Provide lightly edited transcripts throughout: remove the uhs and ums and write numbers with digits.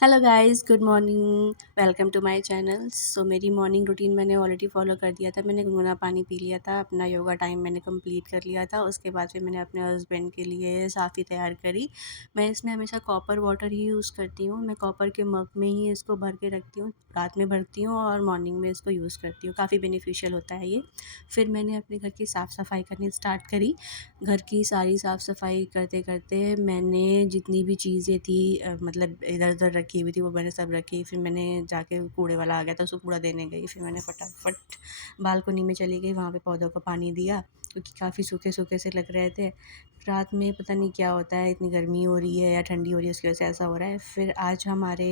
Hello guys, good morning. Welcome to my channel. So मेरी morning routine मैंने already follow कर दिया था। मैंने गुनगुना पानी पी लिया था, अपना योगा टाइम मैंने कंप्लीट कर लिया था। उसके बाद फिर मैंने अपने हस्बैंड के लिए साफ़ी तैयार करी। मैं इसमें हमेशा कॉपर वाटर ही यूज़ करती हूँ। मैं कॉपर के मग में ही इसको भर के रखती हूँ, रात में भरती हूँ और मॉर्निंग में इसको यूज़ करती हूँ। काफ़ी बेनिफिशियल होता है ये। फिर मैंने अपने घर की साफ़ सफाई करनी स्टार्ट करी। घर की सारी साफ़ सफाई करते करते मैंने जितनी भी चीज़ें थी मतलब इधर उधर रखी हुई थी वो मैंने सब रखी। फिर मैंने जाके कूड़े वाला आ गया था, उसको कूड़ा देने गई। फिर मैंने फटाफट बालकनी में चली गई, वहाँ पे पौधों को पानी दिया क्योंकि काफ़ी सूखे सूखे से लग रहे थे। रात में पता नहीं क्या होता है, इतनी गर्मी हो रही है या ठंडी हो रही है, उसकी वजह से ऐसा हो रहा है। फिर आज हमारे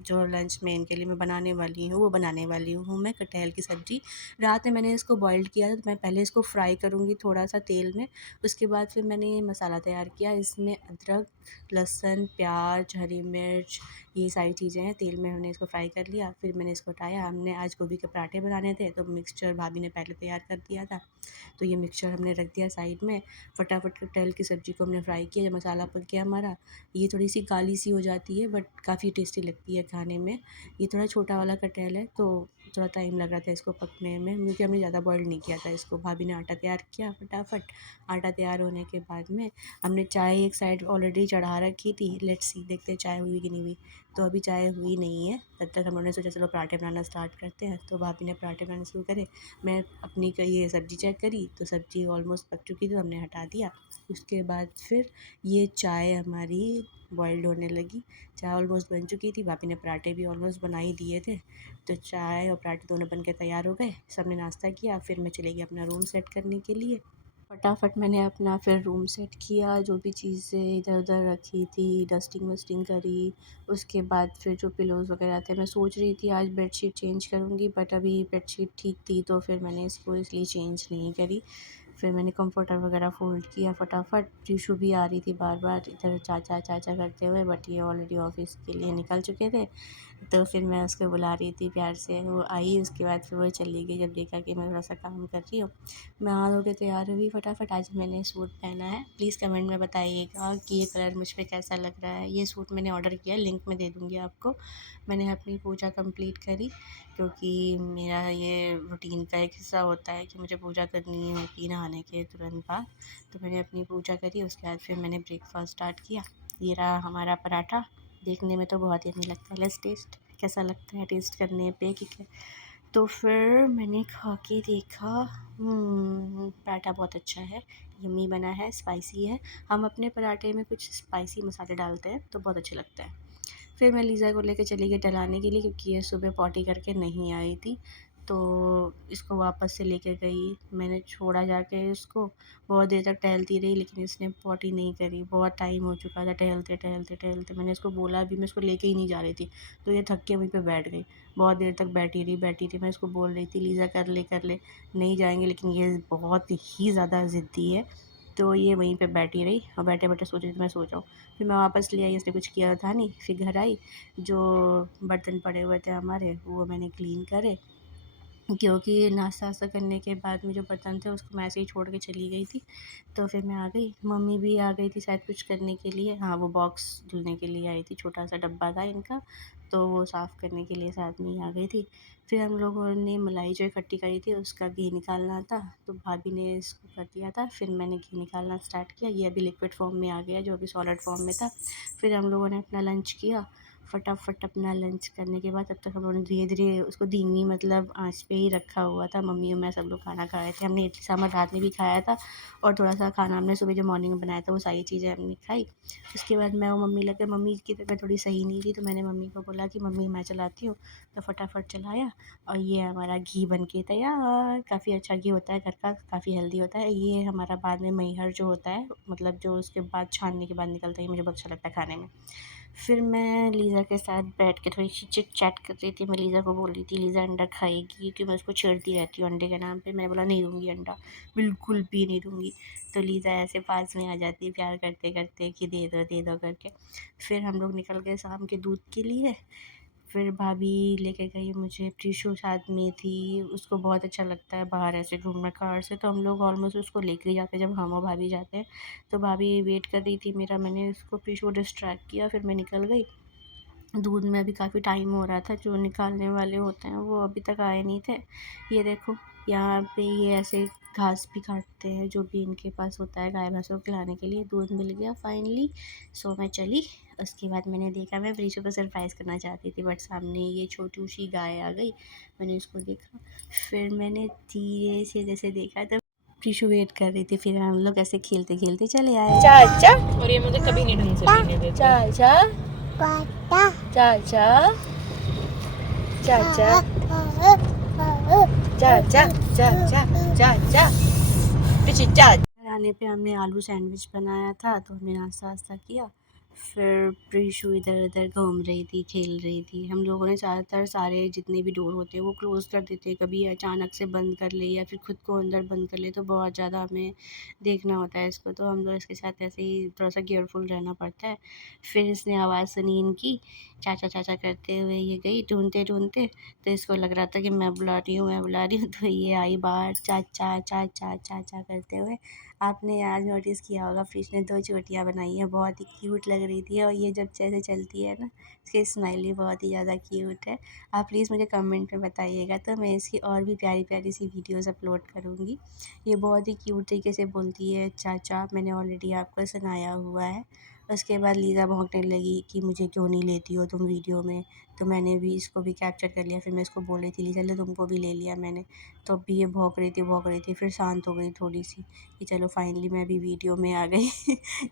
जो लंच में इनके लिए मैं बनाने वाली हूँ, वो बनाने वाली हूँ मैं कटहल की सब्ज़ी। रात में मैंने इसको बॉइल्ड किया था, तो मैं पहले इसको फ्राई करूँगी थोड़ा सा तेल में। उसके बाद फिर मैंने ये मसाला तैयार किया। इसमें अदरक, लहसुन, प्याज, हरी मिर्च, ये सारी चीज़ें हैं। तेल में हमने इसको फ्राई कर लिया। फिर मैंने इसको हटाया। हमने आज गोभी के पराठे बनाने थे, तो मिक्सचर भाभी ने पहले तैयार कर दिया था, तो ये मिक्सचर हमने रख दिया साइड में। फटाफट कटहल की सब्ज़ी को हमने फ्राई किया। जब मसाला पक गया हमारा, ये थोड़ी सी काली सी हो जाती है बट काफ़ी टेस्टी लगती है खाने में। ये थोड़ा छोटा वाला कटहल है, तो थोड़ा टाइम लग रहा था इसको पकने में, क्योंकि हमने ज़्यादा बॉयल नहीं किया था इसको। भाभी ने आटा तैयार किया फटाफट। आटा तैयार होने के बाद में हमने चाय एक साइड ऑलरेडी चढ़ा रखी थी। लेट्स सी, देखते हैं चाय हुई कि नहीं हुई। तो अभी चाय हुई नहीं है। तब तक हम लोगों ने सोचा चलो पराठे बनाना स्टार्ट करते हैं, तो भाभी ने पराठे बनाना शुरू करे। मैं अपनी ये सब्ज़ी चेक करी तो सब्ज़ी ऑलमोस्ट पक चुकी थी, तो हमने हटा दिया। उसके बाद फिर ये चाय हमारी बॉइल्ड होने लगी। चाय ऑलमोस्ट बन चुकी थी। भाभी ने पराठे भी ऑलमोस्ट बना ही दिए थे, तो चाय और पराठे दोनों बन के तैयार हो गए। सबने नाश्ता किया। फिर मैं चली गई अपना रूम सेट करने के लिए। फटाफट मैंने अपना फिर रूम सेट किया, जो भी चीज़ें इधर-उधर रखी थी, डस्टिंग वस्टिंग करी। उसके बाद फिर जो पिलोज़ वगैरह थे, मैं सोच रही थी आज बेडशीट चेंज करूँगी, बट अभी बेडशीट ठीक थी तो फिर मैंने इसको इसलिए चेंज नहीं करी। फिर मैंने कंफर्टर वगैरह फ़ोल्ड किया फटाफट। रीशु भी आ रही थी बार-बार इधर चाचा चाचा करते हुए, बट ये ऑलरेडी ऑफ़िस के लिए निकल चुके थे। तो फिर मैं उसको बुला रही थी प्यार से, वो आई। उसके बाद फिर वो चली गई जब देखा कि मैं थोड़ा-सा काम कर रही हूँ। मैं नहा धो के तैयार हुई फटाफट। आज मैंने सूट पहना है। प्लीज़ कमेंट में बताइएगा कि ये कलर मुझ पे कैसा लग रहा है। ये सूट मैंने ऑर्डर किया है, लिंक मैं दे दूँगी आपको। मैंने अपनी पूजा कंप्लीट करी, क्योंकि मेरा ये रूटीन का एक हिस्सा होता है कि मुझे पूजा करनी होती है नहाने के तुरंत बाद। तो मैंने अपनी पूजा करी। उसके बाद फिर मैंने ब्रेकफ़ास्ट स्टार्ट किया। ये रहा हमारा पराठा। देखने में तो बहुत यम्मी लगता है। लेट्स टेस्ट, कैसा लगता है टेस्ट करने पे कि क्या। तो फिर मैंने खा के देखा, पराठा बहुत अच्छा है, यम्मी बना है, स्पाइसी है। हम अपने पराठे में कुछ स्पाइसी मसाले डालते हैं तो बहुत अच्छे लगता है। फिर मैं लीज़ा को लेके चली गई टहलाने के लिए, क्योंकि ये सुबह पॉटी करके नहीं आई थी, तो इसको वापस से लेके गई। मैंने छोड़ा जाके इसको, बहुत देर तक टहलती रही लेकिन इसने पॉटी नहीं करी। बहुत टाइम हो चुका था टहलते टहलते टहलते। मैंने इसको बोला भी, मैं इसको लेके ही नहीं जा रही थी, तो ये थक के वहीं पे बैठ गई। बहुत देर तक बैठी रही। मैं इसको बोल रही थी लीज़ा कर ले, नहीं जाएँगे, लेकिन ये बहुत ही ज़्यादा ज़िद्दी है। तो ये वहीं पे बैठी रही और बैठे-बैठे सोच रही थी मैं सो जाऊँ। फिर मैं वापस ले आई, इसने कुछ किया था नहीं। फिर घर आई, जो बर्तन पड़े हुए थे हमारे वो मैंने क्लीन करे, क्योंकि नाश्ता-वास्ता करने के बाद में जो बर्तन थे उसको मैं ऐसे ही छोड़ के चली गई थी। तो फिर मैं आ गई, मम्मी भी आ गई थी शायद कुछ करने के लिए। हाँ, वो बॉक्स धुलने के लिए आई थी, छोटा-सा डब्बा था इनका, तो वो साफ़ करने के लिए साथ में ही आ गई थी। फिर हम लोगों ने मलाई जो इकट्ठी करी थी उसका घी निकालना था, तो भाभी ने इसको कर दिया था। फिर मैंने घी निकालना स्टार्ट किया। ये अभी लिक्विड फ़ॉर्म में आ गया, जो अभी सॉलिड फ़ॉर्म में था। फिर हम लोगों ने अपना लंच किया। फटाफट अपना लंच करने के बाद तब तक हम लोगों ने धीरे-धीरे उसको धीमी मतलब आँच पे ही रखा हुआ था। मम्मी और मैं सब लोग खाना खा रहे थे। हमने इडली सांभर रात में भी खाया था, और थोड़ा-सा खाना हमने सुबह जो मॉर्निंग में बनाया था वो सारी चीज़ें हमने खाई। उसके बाद मैं और मम्मी लग गए। मम्मी की तबीयत थोड़ी सही नहीं थी, तो मैंने मम्मी को बोला कि मम्मी मैं चलाती हूँ, तो फटाफट चलाया और ये हमारा घी बन के तैयार। काफ़ी अच्छा घी होता है घर का, काफ़ी हेल्दी होता है। ये हमारा बाद में मैहर जो होता है, मतलब जो उसके बाद छानने के बाद निकलता है, ये मुझे बहुत अच्छा लगता है खाने में। फिर मैं लीज़ा के साथ बैठ के थोड़ी-सी चिट-चैट कर रही थी। मैं लीज़ा को बोल रही थी लीज़ा अंडा खाएगी, क्योंकि मैं उसको छेड़ती रहती हूँ अंडे के नाम पे। मैंने बोला नहीं दूँगी अंडा, बिल्कुल भी नहीं दूँगी। तो लीज़ा ऐसे पास में आ जाती है प्यार करते-करते कि दे दो करके। फिर हम लोग निकल गए शाम के दूध के लिए। फिर भाभी लेके गई मुझे, प्रीशु साथ में थी, उसको बहुत अच्छा लगता है बाहर ऐसे घूमना कार से, तो हम लोग ऑलमोस्ट उसको लेके ही जाते हैं जब हम और भाभी जाते हैं। तो भाभी वेट कर रही थी मेरा, मैंने उसको प्रीशु को डिस्ट्रैक्ट किया, फिर मैं निकल गई। दूध में अभी काफ़ी टाइम हो रहा था, जो निकालने वाले होते हैं वो अभी तक आए नहीं थे। ये देखो यहाँ पे ये ऐसे घास भी काटते हैं, जो भी इनके पास होता है गाय भैंसों को खिलाने के लिए। दूध मिल गया फाइनली, सो मैं चली। उसके बाद मैंने देखा, मैं प्रीशु को सरप्राइज़ करना चाहती थी, बट सामने ये छोटी सी गाय आ गई। मैंने उसको देखा, फिर मैंने धीरे से जैसे देखा तो प्रीशु वेट कर रही थी, फिर हम लोग ऐसे खेलते खेलते चले आए। चाचा, और ये मुझे कभी नहीं ढंग से पीने देते। चाचा, चाचा, चाचा, चाचा, चाचा, चाचा, चाचा। आने पे हमने आलू सैंडविच बनाया था, तो हमने नाश्ता वास्ता किया। फिर प्रीशु इधर उधर घूम रही थी, खेल रही थी। हम लोगों ने ज़्यादातर सारे जितने भी डोर होते हैं वो क्लोज़ कर देते हैं, कभी अचानक से बंद कर ले या फिर खुद को अंदर बंद कर ले, तो बहुत ज़्यादा हमें देखना होता है इसको, तो हम लोग इसके साथ ऐसे ही थोड़ा सा केयरफुल रहना पड़ता है। फिर इसने आवाज़ सुनी इनकी, चाचा चाचा करते हुए ये गई ढूंढते ढूंढते, तो इसको लग रहा था कि मैं बुला रही हूँ, मैं बुला रही हूँ, तो ये आई बाहर चाचा चाचा चाचा करते हुए। आपने आज नोटिस किया होगा, फिश ने 2 चोटियाँ बनाई हैं, बहुत ही क्यूट लग रही थी, और ये जब जैसे चलती है ना, इसकी स्माइल भी बहुत ही ज़्यादा क्यूट है। आप प्लीज़ मुझे कमेंट में बताइएगा, तो मैं इसकी और भी प्यारी प्यारी सी वीडियोस अपलोड करूँगी। ये बहुत ही क्यूट तरीके से बोलती है चाचा, मैंने ऑलरेडी आपको सुनाया हुआ है। उसके बाद लीज़ा भौंकने लगी कि मुझे क्यों नहीं लेती हो तुम वीडियो में, तो मैंने भी इसको भी कैप्चर कर लिया। फिर मैं इसको बोल रही थी, लीज़ा ले तुमको भी ले लिया मैंने, तो अब भी ये भौंक रही थी, फिर शांत हो गई थोड़ी सी कि चलो फाइनली मैं भी वीडियो में आ गई।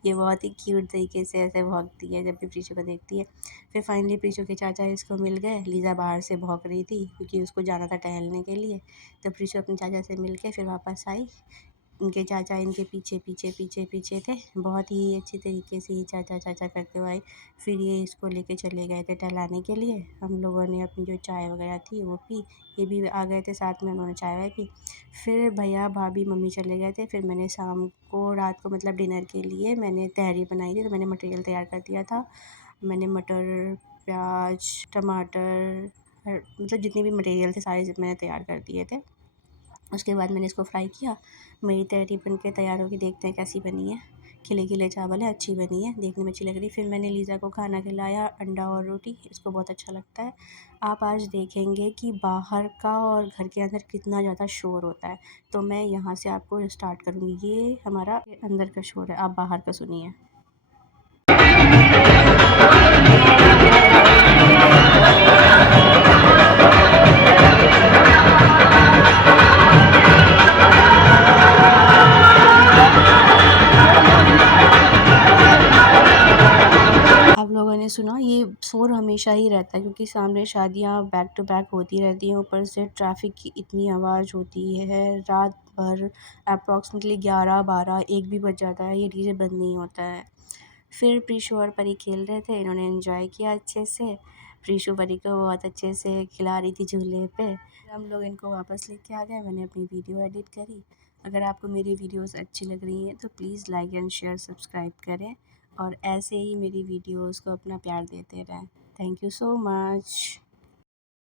ये बहुत ही क्यूट तरीके से ऐसे भौंकती है जब भी प्रीशु को देखती है। फिर फाइनली प्रीशु के चाचा इसको मिल गए। लीज़ा बाहर से भौंक रही थी क्योंकि उसको जाना था टहलने के लिए, तो प्रीशु अपने चाचा से मिल के फिर वापस आई। उनके चाचा इनके पीछे पीछे पीछे पीछे थे, बहुत ही अच्छी तरीके से ये चाचा चाचा करते हुए आई। फिर ये इसको लेके चले गए थे टहलाने के लिए। हम लोगों ने अपनी जो चाय वगैरह थी वो पी, ये भी आ गए थे साथ में, उन्होंने चाय वाय पी। फिर भैया भाभी मम्मी चले गए थे। फिर मैंने शाम को रात को मतलब डिनर के लिए मैंने तहरी बनाई थी, तो मैंने मटेरियल तैयार कर दिया था। मैंने मटर, प्याज, टमाटर, मतलब जितने भी मटेरियल थे सारे मैंने तैयार कर दिए थे। उसके बाद मैंने इसको फ्राई किया। मेरी तहरी बन के तैयार होगी, देखते हैं कैसी बनी है। खिले खिले चावल है, अच्छी बनी है, देखने में अच्छी लग रही। फिर मैंने लीज़ा को खाना खिलाया, अंडा और रोटी, इसको बहुत अच्छा लगता है। आप आज देखेंगे कि बाहर का और घर के अंदर कितना ज़्यादा शोर होता है, तो मैं यहाँ से आपको स्टार्ट करूँगी। ये हमारा अंदर का शोर है, आप बाहर का सुनिए। आप लोगों ने सुना, ये शोर हमेशा ही रहता है क्योंकि सामने शादियाँ बैक टू बैक होती रहती हैं, ऊपर से ट्रैफिक की इतनी आवाज़ होती है। रात भर अप्रॉक्सीमेटली 11, 12, 1 भी बज जाता है, ये डीजे बंद नहीं होता है। फिर प्रीशु और परी खेल रहे थे, इन्होंने एंजॉय किया अच्छे से। प्रीशु परी को बहुत अच्छे से खिला रही थी झूले पे। हम लोग इनको वापस लेके आ गए, मैंने अपनी वीडियो एडिट करी। अगर आपको मेरी वीडियोस अच्छी लग रही हैं तो please like and share subscribe करें, और ऐसे ही मेरी वीडियोस को अपना प्यार देते रहें। Thank you so much.